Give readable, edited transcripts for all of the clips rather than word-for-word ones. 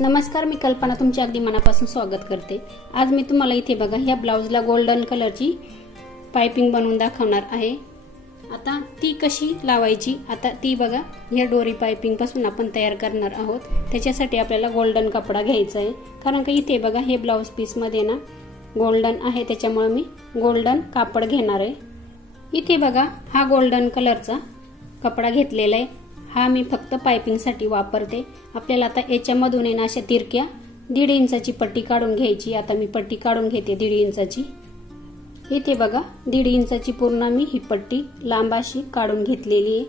नमस्कार, मी कल्पना तुमचे अगदी मनापासून स्वागत करते। आज मी तुम्हाला इथे बघा ह्या ब्लाउजला गोल्डन कलरची पाइपिंग बनवून दाखवणार आहे। आता ती कशी लावायची, आता ती बघा ह्या डोरी पाइपिंग पासून आपण तयार करणार आहोत। त्याच्यासाठी आपल्याला गोल्डन कपडा घ्यायचा आहे, कारण की इथे बघा हे ब्लाउज पीस मध्ये ना गोल्डन आहे, त्याच्यामुळे मी गोल्डन कापड घेणार आहे। इथे बघा हा गोल्डन कलरचा कपडा घेतलेला आहे, हा मी फक्त पाइपिंग साठी वापरते। आपल्याला आता याच्यामधून आहे ना अशा तिरक्या 1.5 इंचाची पट्टी काढून घ्यायची। आता मी पट्टी काढून घेते 1.5 इंचाची। इथे बघा 1.5 इंचाची पूर्ण मी ही पट्टी लांब अशी काढून घेतलेली आहे।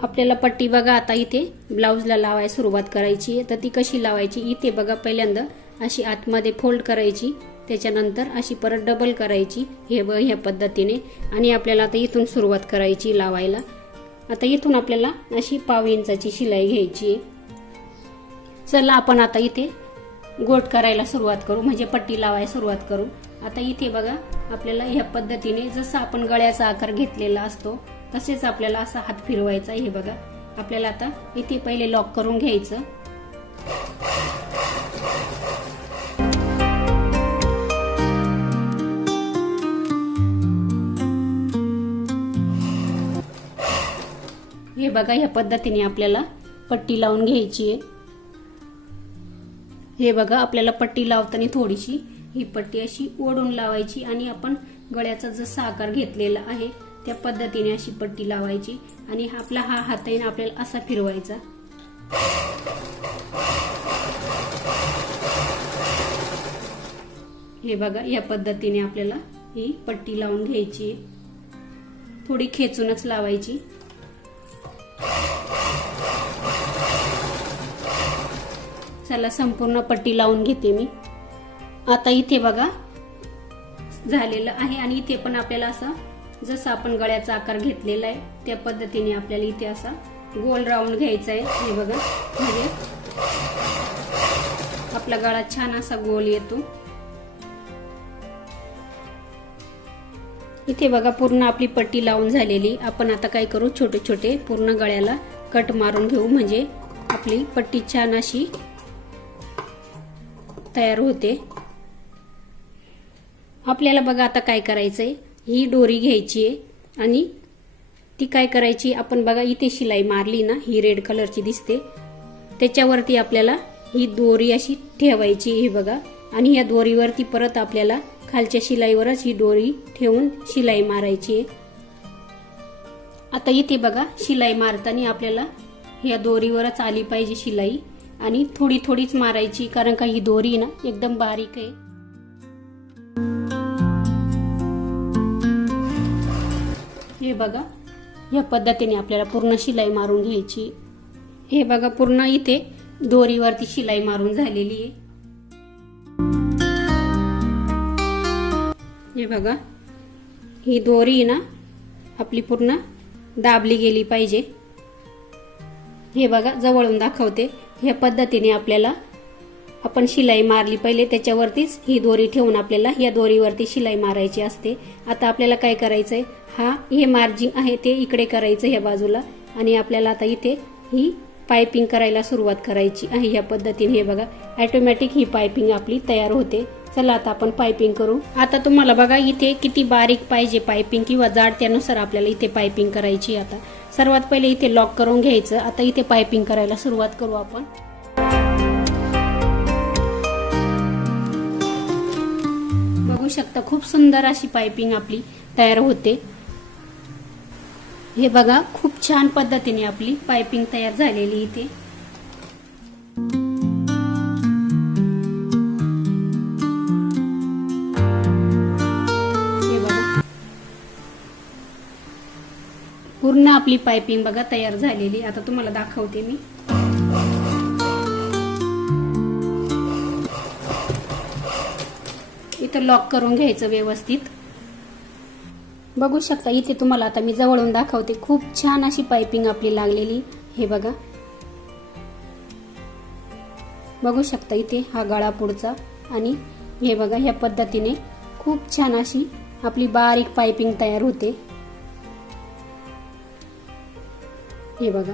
आपल्याला पट्टी बघा आता इथे ब्लाउजला लावायला सुरुवात करायची आहे। तर ती कशी लावायची, इथे बघा पहिल्यांदा अशी आतमध्ये फोल्ड करायची, त्याच्यानंतर अशी परत डबल करायची ह्या पद्धतीने, आणि आपल्याला आता इथून सुरुवात करायची लावायला। आता इथून आपल्याला अशी 1/2 इंचाची शिलाई घ्यायची आहे। चला आपण आता इथे गोट करायला सुरुवात करू, म्हणजे पट्टी लावायला सुरुवात करू। आता इथे बघा आपल्याला ह्या पद्धतीने जसं आपण गळ्याचा आकार घेतलेला असतो तसेच आपल्याला असा हात फिरवायचा। हे बघा आपल्याला आता इथे पहिले लॉक करून घ्यायचं। हे बघा ह्या पद्धतीने आपल्याला पट्टी लावून घ्यायची आहे। हे बघा आपल्याला पट्टी लावताना थोडीशी ही पट्टी अशी ओढून लावायची, आणि आपण गळ्याचा जसा आकार घेतलेला आहे त्या पद्धतीने अशी पट्टी लावायची, आणि आपला हा हात आहे ना आपल्याला असा फिरवायचा। हे बघा या पद्धतीने आपल्याला ही पट्टी लावून घ्यायची, थोडी खेचूनच लावायची। चला संपूर्ण पट्टी लावून घेते मी। आता इथे बघा झालेलं आहे, आणि इथे पण आपल्याला असं जसं आपण गळ्याचा आकार घेतलेला आहे त्या पद्धतीने आपल्याला इथे असा गोल राऊंड घ्यायचा आहे। हे बघा म्हणजे आपला गळा छान असा गोल येतो। इथे बघा पूर्ण आपली पट्टी लावून झालेली। आपण आता काय करू, छोटे छोटे पूर्ण गळ्याला कट मारून घेऊ, म्हणजे आपली पट्टी छान अशी तयार होते। आपल्याला बघा आता काय करायचंय, ही दोरी घ्यायची आहे आणि ती काय करायची, आपण बघा इथे शिलाई मारली ना, ही रेड कलरची दिसते, त्याच्यावरती आपल्याला ही दोरी अशी ठेवायची। हे बघा, आणि या दोरीवरती परत आपल्याला खालच्या शिलाईवरच ही दोरी ठेवून शिलाई मारायची आहे। आता इथे बघा शिलाई मारताना आपल्याला या दोरीवरच आली पाहिजे शिलाई, आणि थोडी थोडीच मारायची, कारण का ही दोरी ना एकदम बारीक आहे। हे बघा या पद्धतीने आपल्याला पूर्ण शिलाई मारून घ्यायची। हे बघा पूर्ण इथे दोरीवरती शिलाई मारून झालेली आहे। हे बघा ही दोरी ना आपली पूर्ण दाबली गेली पाहिजे। हे बघा जवळून दाखवते, ह्या पद्धतीने आपल्याला आपण शिलाई मारली पहिले, त्याच्यावरतीच ही दोरी ठेवून आपल्याला या दोरीवरती शिलाई मारायची असते। आता आपल्याला काय करायचंय, हे मार्जिंग आहे ते इकडे करायचं ह्या बाजूला, आणि आपल्याला आता इथे ही पाइपिंग करायला सुरुवात करायची आहे। ह्या पद्धतीने हे बघा ऑटोमॅटिक ही पाइपिंग आपली तयार होते। चला आता आपण पाइपिंग करू। आता तुम्हाला बघा इथे किती बारीक पाहिजे पाइपिंग किंवा जाड, त्यानुसार आपल्याला इथे पाइपिंग करायची। आता सर्वात पहिले इथे लॉक करून घ्यायचं। आता इथे पाइपिंग करायला सुरुवात करू आपण। बघू शकता खूप सुंदर अशी पाइपिंग आपली तयार होते। हे बघा खूप छान पद्धतीने आपली पाइपिंग तयार झालेली इथे। पूर्ण आपली पाइपिंग बघा तयार झालेली। आता तुम्हाला दाखवते मी। इथं लॉक करून घ्यायचं व्यवस्थित। बघू शकता इथे तुम्हाला आता मी जवळून दाखवते, खूप छान अशी पाइपिंग आपली लागलेली। हे बघा बघू शकता इथे हा गळा पुढचा, आणि हे बघा ह्या पद्धतीने खूप छान अशी आपली बारीक पाइपिंग तयार होते। हे बघा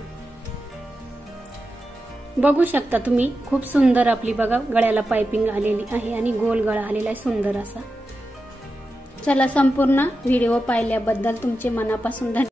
बघू शकता तुम्ही, खूप सुंदर आपली बघा गळ्याला पाइपिंग आलेली आहे आणि गोल गळा आलेला आहे सुंदर असा. चला, संपूर्ण व्हिडिओ पाहिल्याबद्दल तुमचे मनापासून धन्यवाद.